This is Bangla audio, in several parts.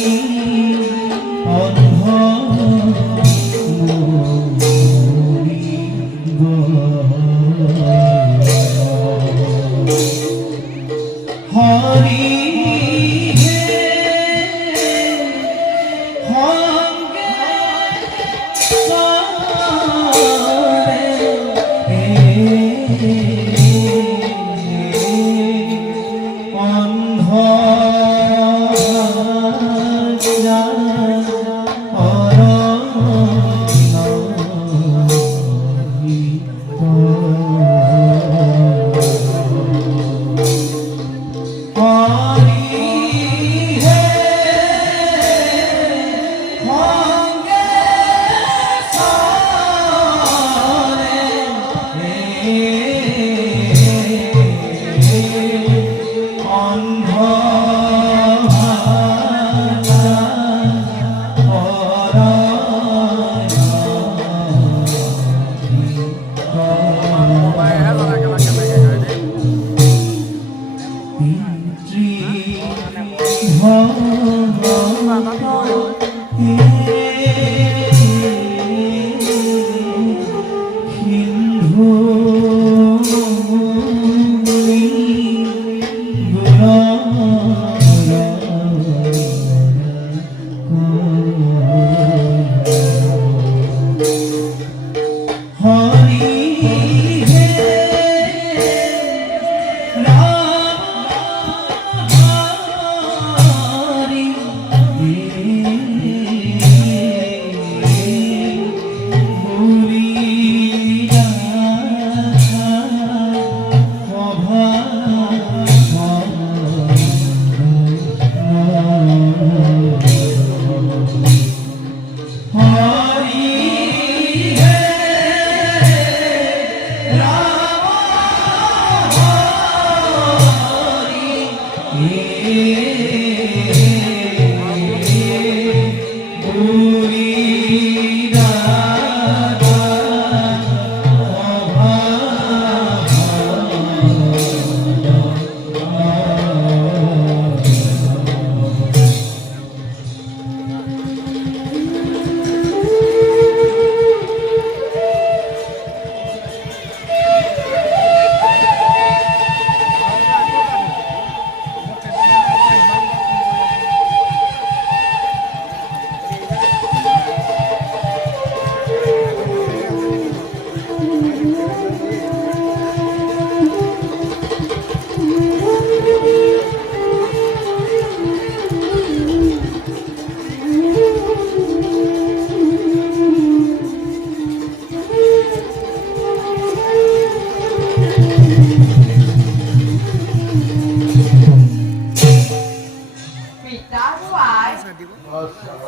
Oh Hari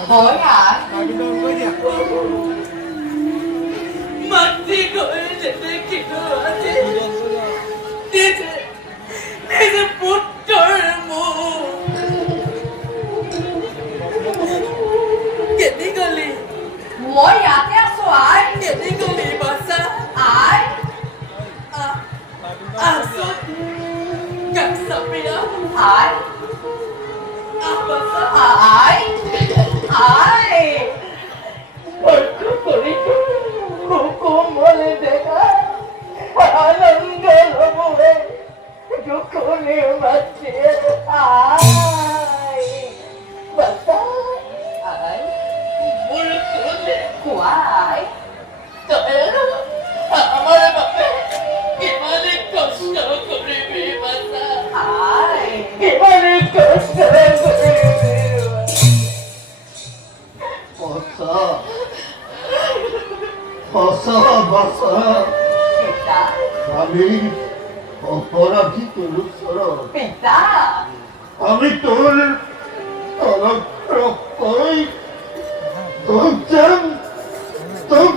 Hối hả? மத்திக்கு இழுத்து கிடுவாது இது இது புட்டழமோ கெதிகளி ஓய் யாத்தியா சோ ஆய் கெதிகளி பசா ஆய் ஆசோ கக்சப்பியா ஆய் ஆபசா ஆய் 哎。আমি অপরাধী তোর পিতা আমি তোর কই তোর তোর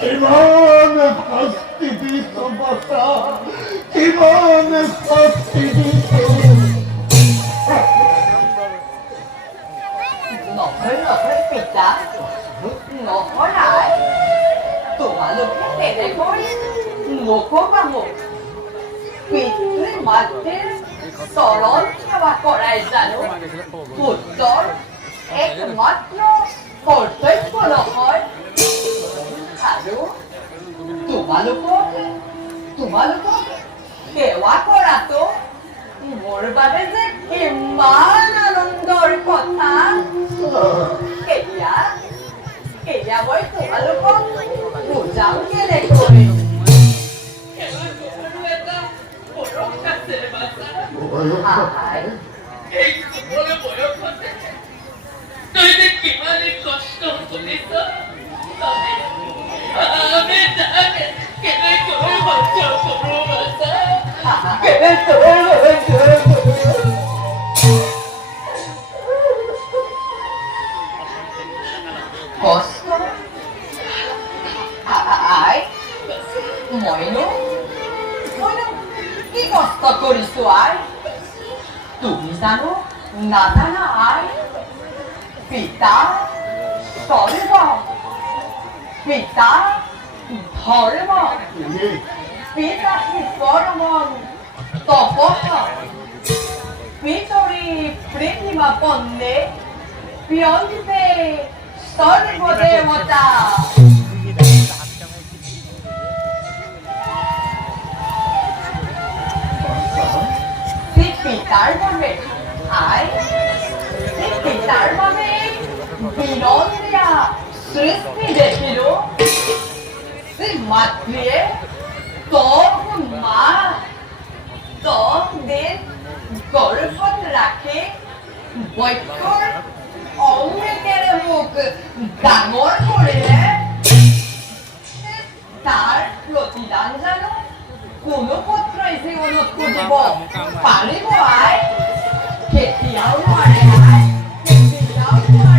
জীবন হস্তি দিত জীবন হস্তি দিত নহয় আৰু তোমালোকক তোমালোকক সেৱা কৰাটো মোৰ বাবে যে কিমান আনন্দৰ কথা। এতিয়া এতিয়া মই তোমালোকক বুজাম কেনেকৈ কষ্ট আই মইনো মইনো কি কষ্ট কৰিছো আই তুমি জানো নাজানা আই পিতা স্বৰ্গ পিতা ধৰ্ম পিতা পরমন তপস্য পিতরি পৃথিবী পন্দে পিয়ন্তে সর্বদেবতা পিতার আই ঠিক পিতার বাবে বিনন্দিয়া সৃষ্টি দেখিল সেই মাতৃয়ে তোর মা দহ দিন গৰ্ভত ৰাখি বক্ষৰ অমৃতেৰে মোক ডাঙৰ কৰিলে তাৰ প্ৰতিদান জানো কোনো পুত্ৰই জীৱনত খুজিব পাৰিব আই কেতিয়াও নোৱাৰে আই কেতিয়াও